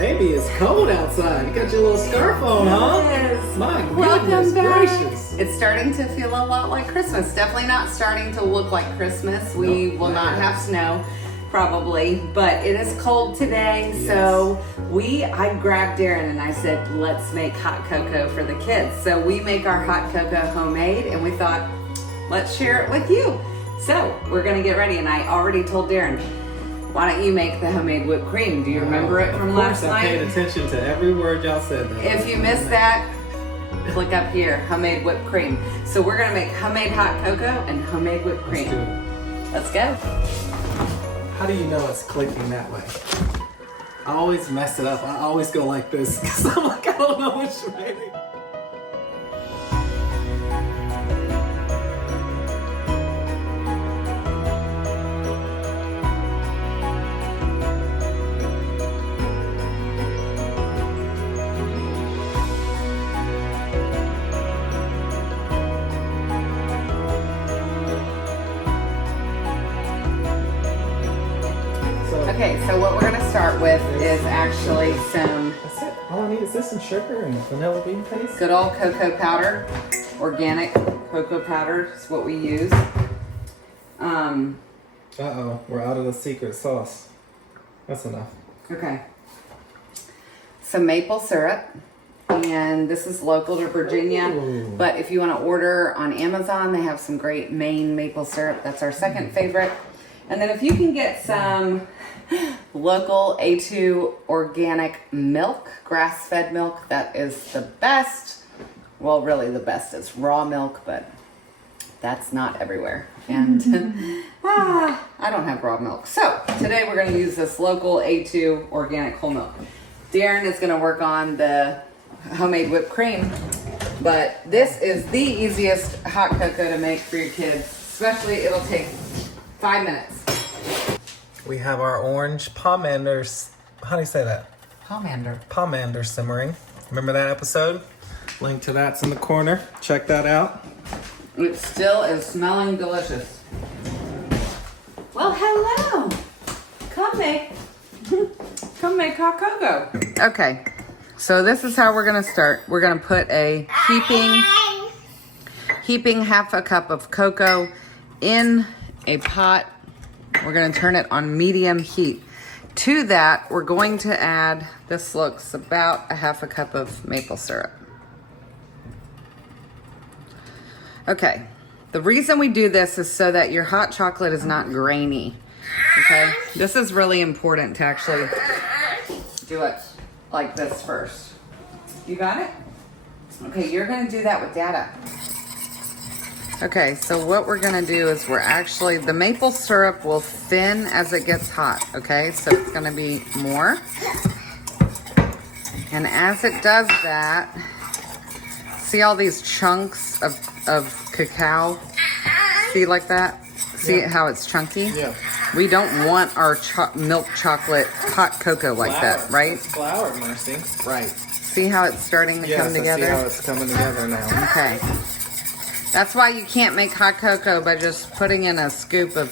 Baby, it's cold outside. You got your little scarf on, huh? Yes. My Welcome goodness back. gracious. It's starting to feel a lot like Christmas. Definitely not starting to look like Christmas. We will not have snow, probably, but it is cold today. Yes. So I grabbed Darin and I said, let's make hot cocoa for the kids. So we make our hot cocoa homemade, and we thought, let's share it with you. So we're gonna get ready, and I already told Darin, why don't you make the homemade whipped cream? Do you remember it from last night? I paid attention to every word y'all said. If you missed that, click up here, homemade whipped cream. So we're gonna make homemade hot cocoa and homemade whipped cream. Let's do it. Let's go. How do you know it's clicking that way? I always mess it up. I always go like this because I'm like, I don't know which way. Okay, so what we're gonna start with is actually some That's it. All I need is this and sugar and vanilla bean paste. good old cocoa powder. Organic cocoa powder is what we use. Uh-oh, we're out of the secret sauce. That's enough. Okay. Some maple syrup. And this is local to Virginia. Ooh. But if you want to order on Amazon, they have some great Maine maple syrup. That's our second favorite. And then if you can get some local A2 organic milk, grass-fed milk, that is the best. Well, really the best is raw milk, but that's not everywhere. And I don't have raw milk. So today we're going to use this local A2 organic whole milk. Darin is going to work on the homemade whipped cream, but this is the easiest hot cocoa to make for your kids. Especially, it'll take 5 minutes. We have our orange pomanders. How do you say that? Pomander. Pomander simmering. Remember that episode? Link to that's in the corner. Check that out. It still is smelling delicious. Well, hello. Come make hot cocoa. Okay, so this is how we're gonna start. We're gonna put a heaping half a cup of cocoa in a pot. We're gonna turn it on medium heat. To that, we're going to add, this looks about a half a cup of maple syrup. Okay, the reason we do this is so that your hot chocolate is not grainy, okay? This is really important to actually do it like this first. You got it? Okay, you're gonna do that with Dada. Okay, so what we're gonna do is the maple syrup will thin as it gets hot, okay? So it's gonna be more. And as it does that, see all these chunks of cacao? See like that? See how it's chunky? Yeah. We don't want our milk chocolate hot cocoa like that, right? It's flour, Mercy. Right. See how it's starting to come together? I see how it's coming together now. Okay. That's why you can't make hot cocoa by just putting in a scoop of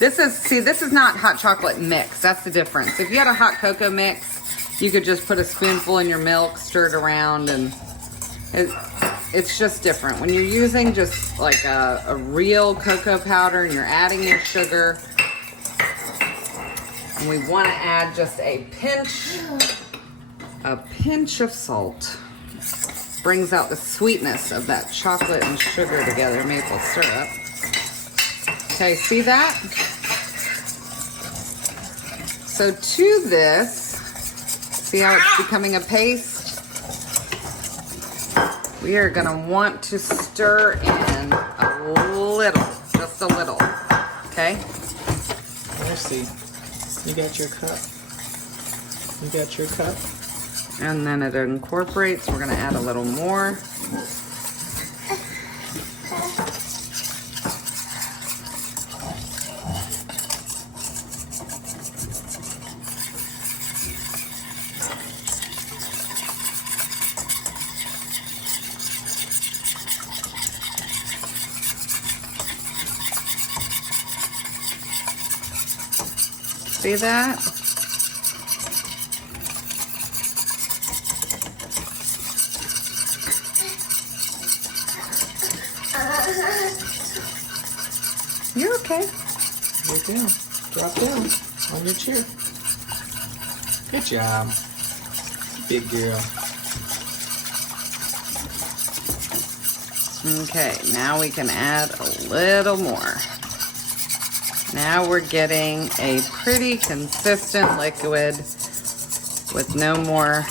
this is not hot chocolate mix. That's the difference. If you had a hot cocoa mix, you could just put a spoonful in your milk, stir it around, and it's just different. When you're using just like a real cocoa powder and you're adding your sugar, and we want to add just a pinch of salt. Brings out the sweetness of that chocolate and sugar together, maple syrup. Okay, see that? So to this, see how it's becoming a paste? We are gonna want to stir in a little, just a little, okay? Mercy, you got your cup? You got your cup? And then it incorporates. We're gonna add a little more. See that? okay? Right down. Drop down on your chair. Good job. Big girl. Okay, now we can add a little more. Now we're getting a pretty consistent liquid with no more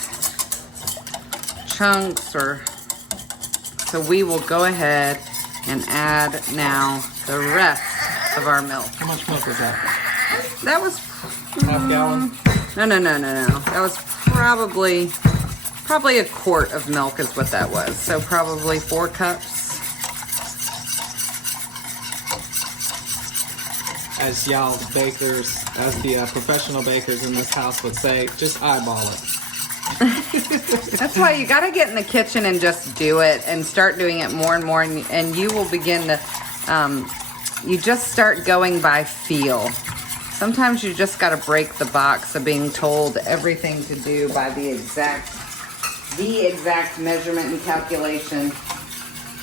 chunks or, so we will go ahead and add now the rest of our milk. How much milk was that? That was Half gallon? no. That was probably a quart of milk is what that was. So probably 4 cups. As y'all bakers, as the professional bakers in this house would say, just eyeball it. That's why you got to get in the kitchen and just do it and start doing it more and more, and you will begin to, you just start going by feel. Sometimes you just got to break the box of being told everything to do by the exact measurement and calculation.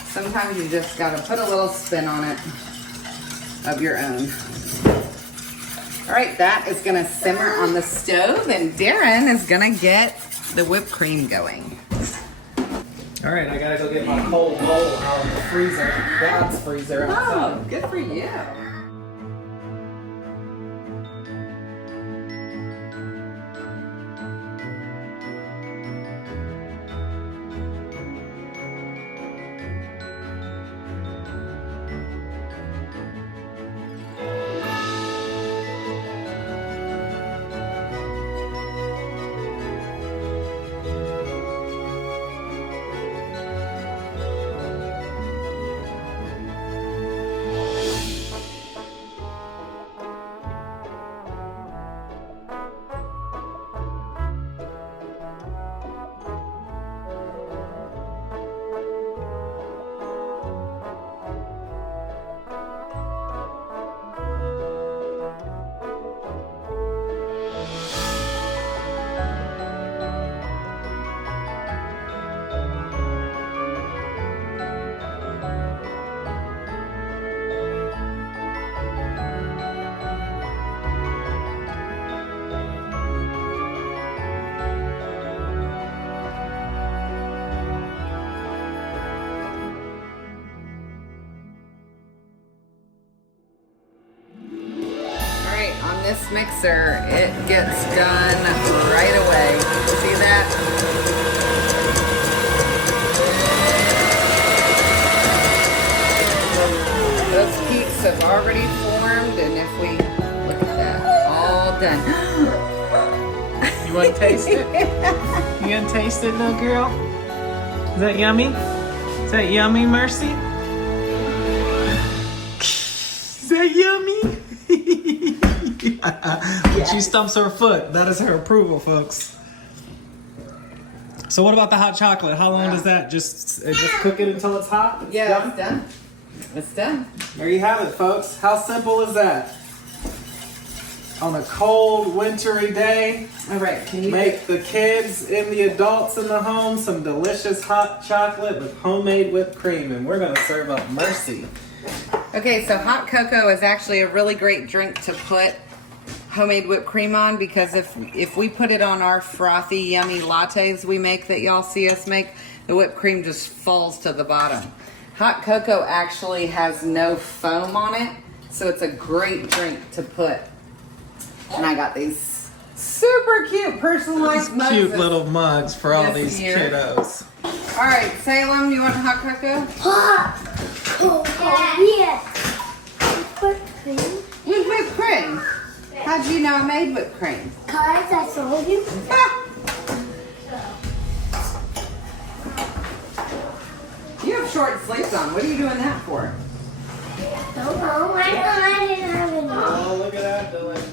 Sometimes you just got to put a little spin on it of your own. All right, that is gonna simmer on the stove, and Darin is gonna get the whipped cream going. All right, I gotta go get my cold bowl out of the freezer, God's freezer outside. Oh, good for you. This mixer, it gets done right away. See that? Those peaks have already formed, and if we look at that, all done. You want to taste it? You gonna taste it, little girl? Is that yummy? Is that yummy, Mercy? Is that yummy? When she stumps her foot, that is her approval, folks. So what about the hot chocolate? How long does that just cook it until it's hot? It's Yeah, it's done. It's done. There you have it, folks. How simple is that? On a cold, wintry day, All right, can you make the kids and the adults in the home some delicious hot chocolate with homemade whipped cream, and we're gonna serve up Mercy. Okay, so hot cocoa is actually a really great drink to put homemade whipped cream on, because if we put it on our frothy, yummy lattes we make that y'all see us make, the whipped cream just falls to the bottom. Hot cocoa actually has no foam on it, so it's a great drink to put. And I got these super cute personalized mugs. Cute little mugs for all this these year. kiddos. All right, Salem, you want hot cocoa? Hot cocoa, yes. Whipped cream. With whipped cream. How'd you know I made whipped cream? Cause I saw you. You have short sleeves on. What are you doing that for? Don't know. I didn't have any. Oh, look at that delicious.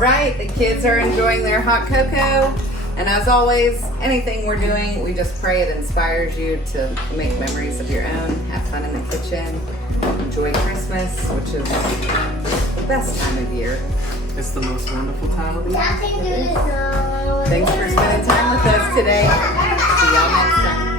right, the kids are enjoying their hot cocoa. And as always, anything we're doing, we just pray it inspires you to make memories of your own, have fun in the kitchen, enjoy Christmas, which is the best time of year. It's the most wonderful time of the year. Nothing to do. Thanks for spending time with us today. See y'all next time.